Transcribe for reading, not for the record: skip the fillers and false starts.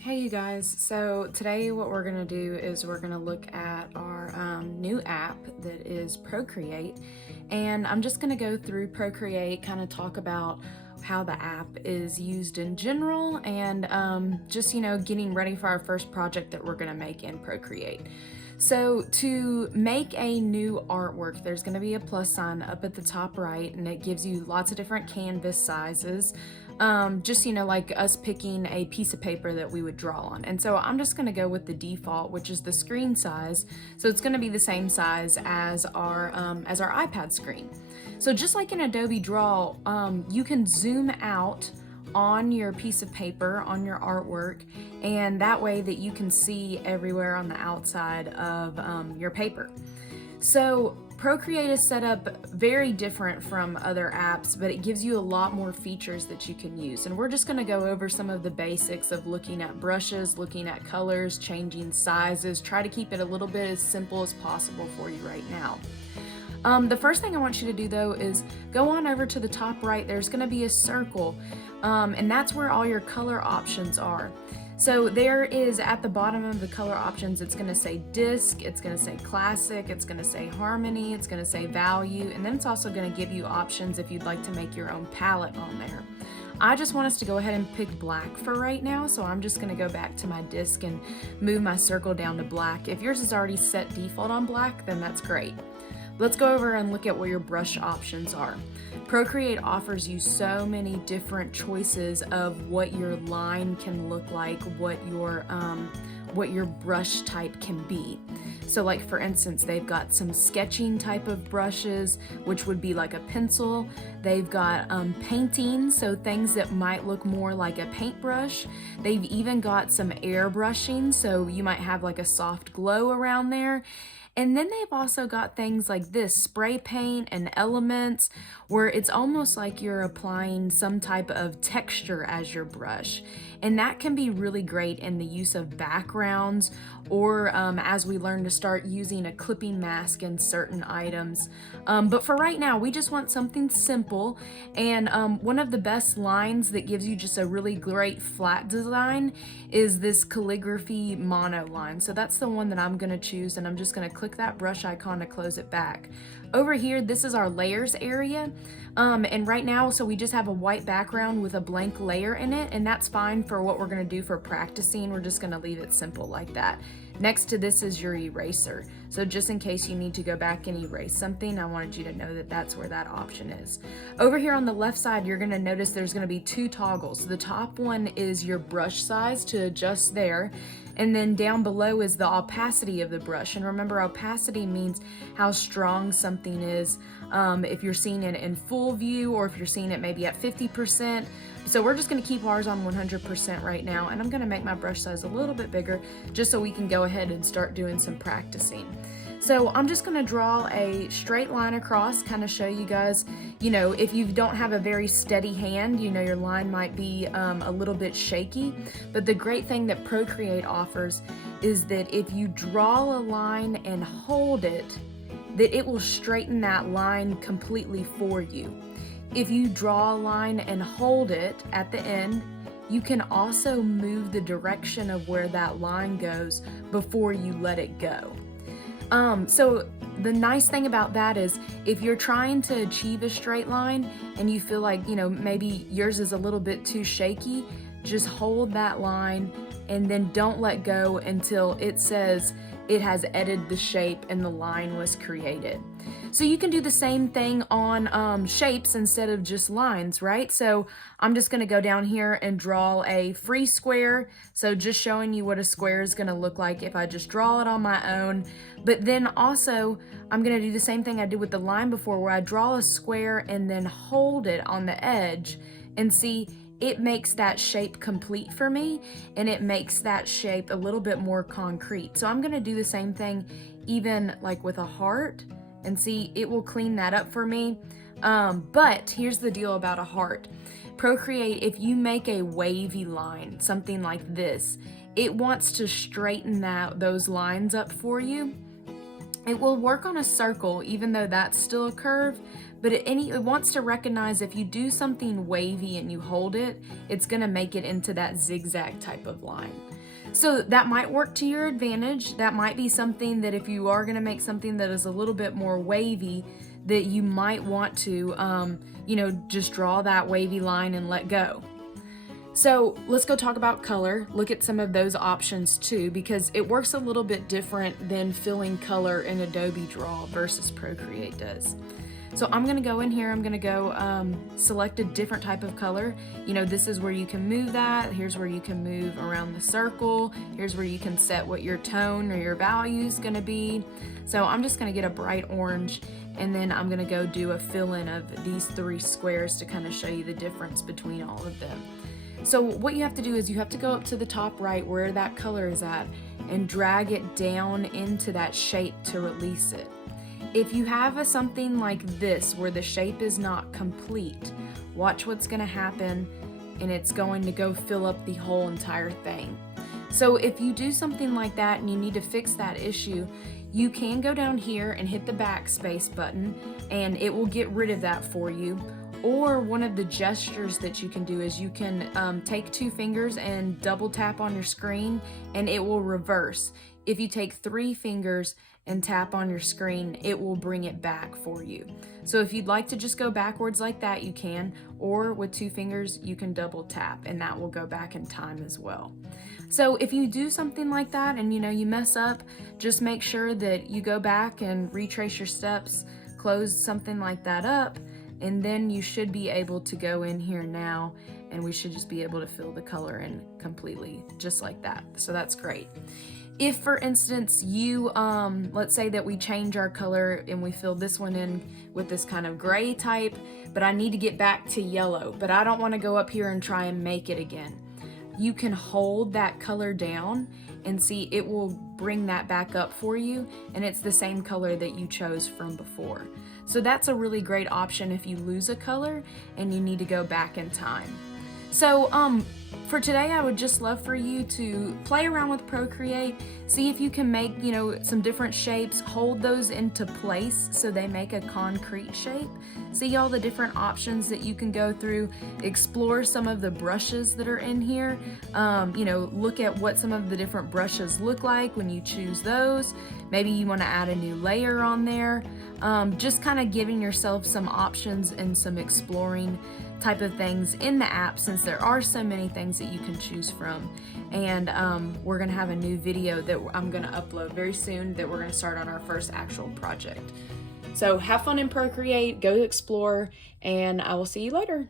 Hey you guys, so today what we're going to do is we're going to look at our new app that is Procreate, and I'm just going to go through Procreate, kind of talk about how the app is used in general, and just getting ready for our first project that we're going to make in Procreate. So to make a new artwork, there's going to be a plus sign up at the top right, and it gives you lots of different canvas sizes. Just like us picking a piece of paper that we would draw on. And so I'm just going to go with the default, which is the screen size. So it's going to be the same size as our iPad screen. So just like in Adobe Draw, you can zoom out on your piece of paper, on your artwork, and that way that you can see everywhere on the outside of your paper. So Procreate is set up very different from other apps, but it gives you a lot more features that you can use. And we're just going to go over some of the basics of looking at brushes, looking at colors, changing sizes, try to keep it a little bit as simple as possible for you right now. The first thing I want you to do though is go on over to the top right. There's going to be a circle, and that's where all your color options are. So there is at the bottom of the color options, it's going to say disc, it's going to say classic, it's going to say harmony, it's going to say value, and then it's also going to give you options if you'd like to make your own palette on there. I just want us to go ahead and pick black for right now, so I'm just going to go back to my disc and move my circle down to black. If yours is already set default on black, then that's great. Let's go over and look at what your brush options are. Procreate offers you so many different choices of what your line can look like, what your brush type can be. So like for instance, they've got some sketching type of brushes, which would be like a pencil. They've got painting, so things that might look more like a paintbrush. They've even got some airbrushing, so you might have like a soft glow around there. And then they've also got things like this, spray paint and elements, where it's almost like you're applying some type of texture as your brush. And that can be really great in the use of backgrounds, or as we learn to start using a clipping mask in certain items. But for right now, we just want something simple. And one of the best lines that gives you just a really great flat design is this calligraphy mono line. So that's the one that I'm gonna choose, and I'm just gonna click that brush icon to close it back. Over here, this is our layers area, and right now, so we just have a white background with a blank layer in it, and that's fine for what we're gonna do for practicing. We're just gonna leave it simple like that. Next to this is your eraser. So just in case you need to go back and erase something, I wanted you to know that that's where that option is. Over here on the left side, you're gonna notice there's gonna be two toggles. The top one is your brush size to adjust there. And then down below is the opacity of the brush. And remember, opacity means how strong something is, if you're seeing it in full view or if you're seeing it maybe at 50%. So we're just gonna keep ours on 100% right now, and I'm gonna make my brush size a little bit bigger just so we can go ahead and start doing some practicing. So I'm just gonna draw a straight line across, kind of show you guys, if you don't have a very steady hand, your line might be a little bit shaky. But the great thing that Procreate offers is that if you draw a line and hold it, that it will straighten that line completely for you. If you draw a line and hold it at the end, you can also move the direction of where that line goes before you let it go. So the nice thing about that is if you're trying to achieve a straight line and you feel like, maybe yours is a little bit too shaky, just hold that line and then don't let go until it says it has edited the shape and the line was created. So you can do the same thing on shapes instead of just lines, right? So I'm just gonna go down here and draw a free square. So just showing you what a square is gonna look like if I just draw it on my own. But then also, I'm gonna do the same thing I did with the line before, where I draw a square and then hold it on the edge, and see, it makes that shape complete for me, and it makes that shape a little bit more concrete. So I'm gonna do the same thing even like with a heart, and see, it will clean that up for me. But here's the deal about a heart. Procreate, if you make a wavy line, something like this, it wants to straighten those lines up for you. It will work on a circle, even though that's still a curve, but it wants to recognize if you do something wavy and you hold it, it's gonna make it into that zigzag type of line. So that might work to your advantage. That might be something that if you are gonna make something that is a little bit more wavy, that you might want to, just draw that wavy line and let go. So let's go talk about color. Look at some of those options too, because it works a little bit different than filling color in Adobe Draw versus Procreate does. So I'm gonna go in here, I'm gonna go select a different type of color. This is where you can move that. Here's where you can move around the circle. Here's where you can set what your tone or your value is gonna be. So I'm just gonna get a bright orange, and then I'm gonna go do a fill-in of these 3 squares to kind of show you the difference between all of them. So what you have to do is you have to go up to the top right where that color is at and drag it down into that shape to release it. If you have something like this where the shape is not complete, watch what's going to happen, and it's going to go fill up the whole entire thing. So if you do something like that and you need to fix that issue, you can go down here and hit the backspace button and it will get rid of that for you. Or one of the gestures that you can do is you can take 2 fingers and double tap on your screen and it will reverse. If you take 3 fingers and tap on your screen, it will bring it back for you. So if you'd like to just go backwards like that, you can, or with 2 fingers, you can double tap and that will go back in time as well. So if you do something like that and you mess up, just make sure that you go back and retrace your steps, close something like that up, and then you should be able to go in here now and we should just be able to fill the color in completely just like that. So that's great. If for instance you, let's say that we change our color and we fill this one in with this kind of gray type, but I need to get back to yellow, but I don't want to go up here and try and make it again. You can hold that color down and see it will bring that back up for you, and it's the same color that you chose from before. So that's a really great option if you lose a color and you need to go back in time. So for today, I would just love for you to play around with Procreate, see if you can make, some different shapes, hold those into place so they make a concrete shape. See all the different options that you can go through, explore some of the brushes that are in here, look at what some of the different brushes look like when you choose those. Maybe you want to add a new layer on there. Just kind of giving yourself some options and some exploring type of things in the app, since there are so many things that you can choose from. And we're gonna have a new video that I'm gonna upload very soon that we're gonna start on our first actual project. So have fun in Procreate, go explore, and I will see you later.